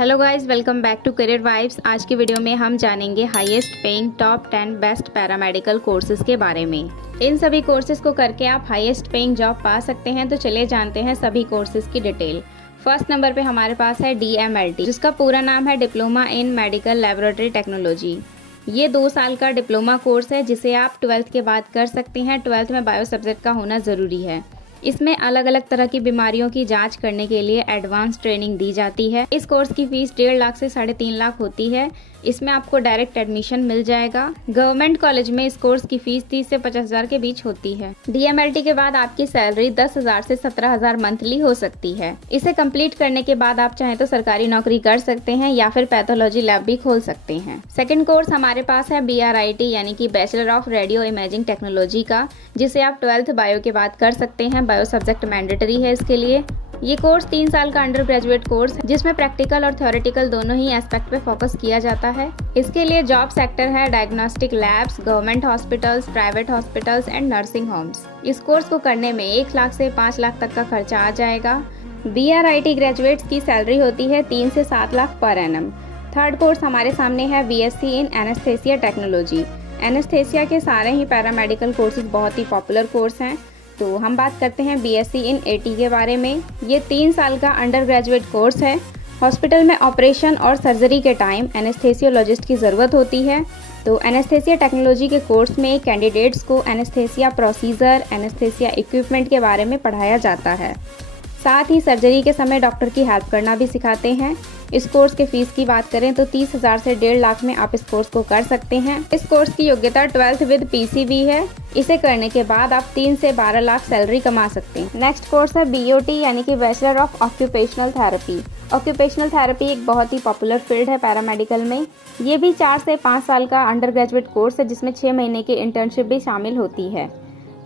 Hello guys, welcome back to career vibes. आज की video में हम जानेंगे highest paying top 10 best paramedical courses के बारे में। इन सभी कोर्सेज को करके आप हाईएस्ट पेइंग जॉब पा सकते हैं। तो चलिए जानते हैं सभी कोर्सेज की डिटेल। फर्स्ट नंबर पे हमारे पास है DMLT, जिसका पूरा नाम है diploma in medical laboratory technology. ये 2 साल का डिप्लोमा कोर्स है जिसे आप 12th के बाद कर सकते हैं। 12th में बायो सब्जेक्ट का होना ज़रूरी है। इसमें अलग अलग तरह की बीमारियों की जांच करने के लिए एडवांस ट्रेनिंग दी जाती है। इस कोर्स की फीस 1.5 लाख से 3.5 लाख होती है। इसमें आपको डायरेक्ट एडमिशन मिल जाएगा। गवर्नमेंट कॉलेज में इस कोर्स की फीस 30 से 50,000 के बीच होती है। DMLT के बाद आपकी सैलरी 10,000 से 17,000 मंथली हो सकती है। इसे कंप्लीट करने के बाद आप चाहें तो सरकारी नौकरी कर सकते हैं या फिर पैथोलॉजी लैब भी खोल सकते हैं। सेकंड कोर्स हमारे पास है BRIT यानी कि bachelor of radio imaging technology का, जिसे आप 12th बायो के बाद कर सकते हैं। बायो सब्जेक्ट मैंडेटरी है इसके लिए। ये कोर्स 3 साल का अंडर ग्रेजुएट कोर्स है जिसमें प्रैक्टिकल और थ्योरेटिकल दोनों ही एस्पेक्ट पे फोकस किया जाता है। इसके लिए जॉब सेक्टर है diagnostic labs, government hospitals, private hospitals and nursing homes. इस कोर्स को करने में 1 लाख से 5 लाख तक का खर्चा आ जाएगा। BRIT ग्रेजुएट्स की सैलरी होती है 3 से 7 lakh per annum. Third course हमारे सामने है BSc इन एनेस्थेसिया टेक्नोलॉजी। एनेस्थेसिया के सारे ही पैरामेडिकल कोर्सेज बहुत ही पॉपुलर कोर्स हैं। तो हम बात करते हैं BSc इन AT के बारे में। ये 3 साल का अंडर ग्रेजुएट कोर्स है। हॉस्पिटल में ऑपरेशन और सर्जरी के टाइम एनेस्थेसियोलॉजिस्ट की ज़रूरत होती है। तो एनेस्थेसिया टेक्नोलॉजी के कोर्स में कैंडिडेट्स को एनेस्थेसिया प्रोसीजर, एनेस्थेसिया इक्विपमेंट के बारे में पढ़ाया जाता है। साथ ही सर्जरी के समय डॉक्टर की हेल्प करना भी सिखाते हैं। इस कोर्स के फीस की बात करें तो 30,000 से 1.5 लाख में आप इस कोर्स को कर सकते हैं। इस कोर्स की योग्यता 12th विद PCV है। इसे करने के बाद आप 3 से 12 लाख सैलरी कमा सकते हैं। नेक्स्ट कोर्स है BOT यानी कि bachelor of occupational therapy. Occupational therapy एक बहुत ही पॉपुलर फील्ड है पैरामेडिकल में। ये भी 4 से 5 साल का अंडर ग्रेजुएट कोर्स है जिसमें 6 महीने की इंटर्नशिप भी शामिल होती है।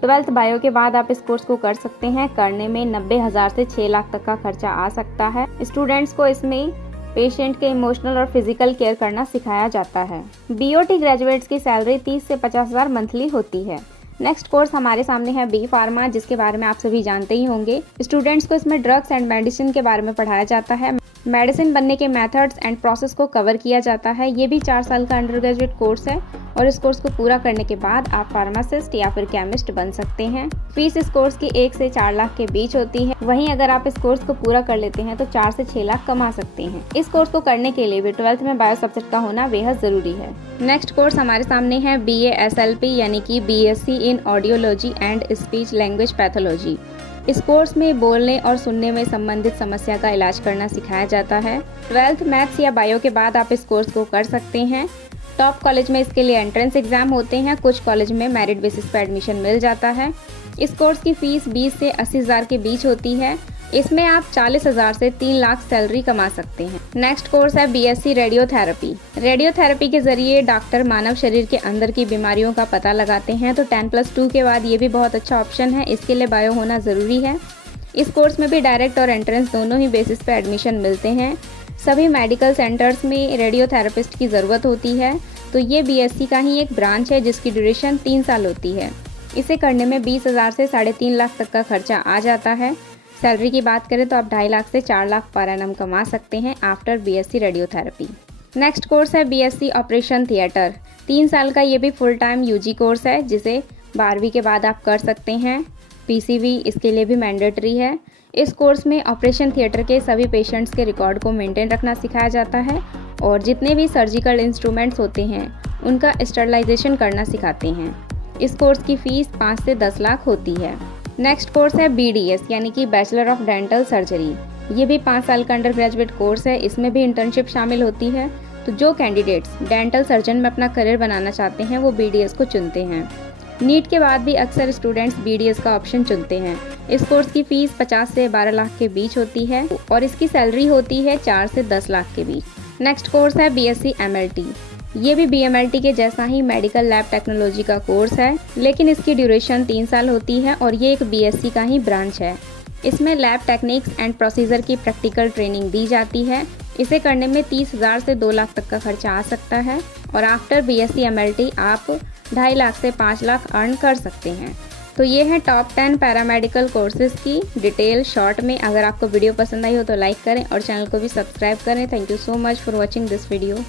12th बायो के बाद आप इस कोर्स को कर सकते हैं। करने में 90,000 से 6 लाख तक का खर्चा आ सकता है। स्टूडेंट्स को इसमें पेशेंट के इमोशनल और फिजिकल केयर करना सिखाया जाता है। BOT ग्रेजुएट्स की सैलरी 30 से 50,000 मंथली होती है। नेक्स्ट कोर्स हमारे सामने है B Pharma, जिसके बारे में आप सभी जानते ही होंगे। स्टूडेंट्स को इसमें ड्रग्स एंड मेडिसिन के बारे में पढ़ाया जाता है। मेडिसिन बनने के मेथड्स एंड प्रोसेस को कवर किया जाता है। ये भी 4 साल का अंडर ग्रेजुएट कोर्स है और इस कोर्स को पूरा करने के बाद आप फार्मासिस्ट या फिर केमिस्ट बन सकते हैं। फीस इस कोर्स की 1 से 4 लाख के बीच होती है। वहीं अगर आप इस कोर्स को पूरा कर लेते हैं तो 4 से 6 लाख कमा सकते हैं। इस कोर्स को करने के लिए भी 12th में बायो सब्जेक्ट का होना बेहद जरूरी है। नेक्स्ट कोर्स हमारे सामने है BASLP यानी कि BSc in audiology and speech language pathology. इस कोर्स में बोलने और सुनने में संबंधित समस्या का इलाज करना सिखाया जाता है। 12th मैथ्स या बायो के बाद आप इस कोर्स को कर सकते हैं। टॉप कॉलेज में इसके लिए एंट्रेंस एग्जाम होते हैं। कुछ कॉलेज में मेरिट बेसिस पर एडमिशन मिल जाता है। इस कोर्स की फीस 20 से 80,000 के बीच होती है। इसमें आप 40,000 से 3 लाख सैलरी कमा सकते हैं। नेक्स्ट कोर्स है BSc रेडियोथेरेपी। रेडियोथेरेपी के जरिए डॉक्टर मानव शरीर के अंदर की बीमारियों का पता लगाते हैं। तो 10+2 के बाद ये भी बहुत अच्छा ऑप्शन है। इसके लिए बायो होना ज़रूरी है। इस कोर्स में भी डायरेक्ट और एंट्रेंस दोनों ही बेसिस पर एडमिशन मिलते हैं। सभी मेडिकल सेंटर्स में रेडियोथेरेपिस्ट की ज़रूरत होती है। तो ये BSc का ही एक ब्रांच है जिसकी ड्यूरेशन 3 साल होती है। इसे करने में 20,000 से 3.5 लाख तक का खर्चा आ जाता है। सैलरी की बात करें तो आप 2.5 लाख से 4 लाख पर एनम कमा सकते हैं after BSc radiotherapy. Next course है BSc ऑपरेशन थिएटर। 3 साल का ये भी फुल टाइम UG कोर्स है जिसे 12वीं के बाद आप कर सकते हैं। PCV इसके लिए भी मैंडेटरी है। इस कोर्स में ऑपरेशन थिएटर के सभी पेशेंट्स के रिकॉर्ड को मेंटेन रखना सिखाया जाता है और जितने भी सर्जिकल इंस्ट्रूमेंट्स होते हैं उनका स्टरलाइजेशन करना सिखाते हैं। इस कोर्स की फ़ीस 5 से 10 लाख होती है। नेक्स्ट कोर्स है BDS यानी कि बैचलर ऑफ डेंटल सर्जरी। ये भी 5 साल का अंडर ग्रेजुएट कोर्स है। इसमें भी इंटर्नशिप शामिल होती है। तो जो कैंडिडेट्स डेंटल सर्जन में अपना करियर बनाना चाहते हैं वो BDS को चुनते हैं। नीट के बाद भी अक्सर स्टूडेंट्स BDS का ऑप्शन चुनते हैं। इस कोर्स की फ़ीस 50 से 12 लाख के बीच होती है और इसकी सैलरी होती है 4 से 10 लाख के बीच। नेक्स्ट कोर्स है BSc MLT। ये भी BMLT के जैसा ही मेडिकल लैब टेक्नोलॉजी का कोर्स है, लेकिन इसकी ड्यूरेशन 3 साल होती है और ये एक BSc का ही ब्रांच है। इसमें लैब टेक्निक्स एंड प्रोसीजर की प्रैक्टिकल ट्रेनिंग दी जाती है। इसे करने में 30,000 से 2 लाख तक का खर्चा आ सकता है और आफ्टर BSc MLT आप 2.5 लाख से 5 लाख अर्न कर सकते हैं। तो ये है टॉप 10 पैरामेडिकल कोर्सेज़ की डिटेल शॉर्ट में। अगर आपको वीडियो पसंद आई हो तो लाइक करें और चैनल को भी सब्सक्राइब करें। Thank you so much for watching this video.